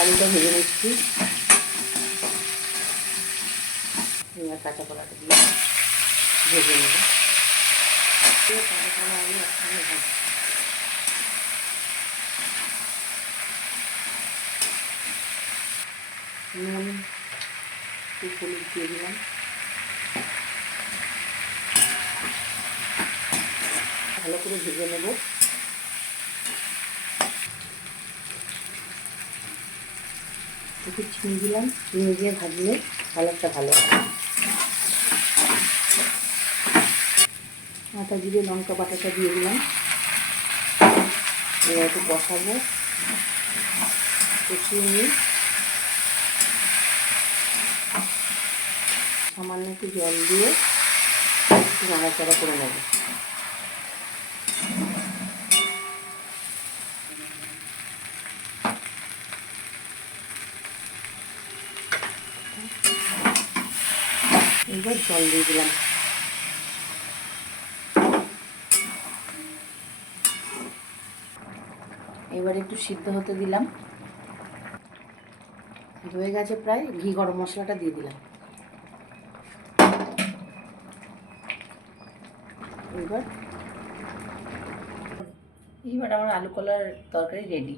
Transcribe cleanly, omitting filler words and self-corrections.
আলুটা ভেজে নিচ্ছি। এবার কাঁচা কলাটা দিয়ে ভেজে নেব। কাঁচা কলা আলু একসঙ্গে ভাজছি। নুন একটু হলুদ দিয়ে দিলাম। ভালো করে ভেজে নেব। একটু চিনি দিলাম, চিনি দিয়ে ভাজলে কালারটা ভালো হবে। আদা জিরে লঙ্কা বাটাটা দিয়ে দিলাম। এবার একটু কষাবো, কষিয়ে নিই। সামান্য একটু জল দিয়ে একটু নাড়াচাড়া করে নেব। এবার জল দিয়ে দিলাম। এবার একটু সিদ্ধ হতে দিলাম। হয়ে গেছে প্রায়। ঘি গরম মশলাটা দিয়ে দিলাম। এবার আমার আলু কলার তরকারি রেডি।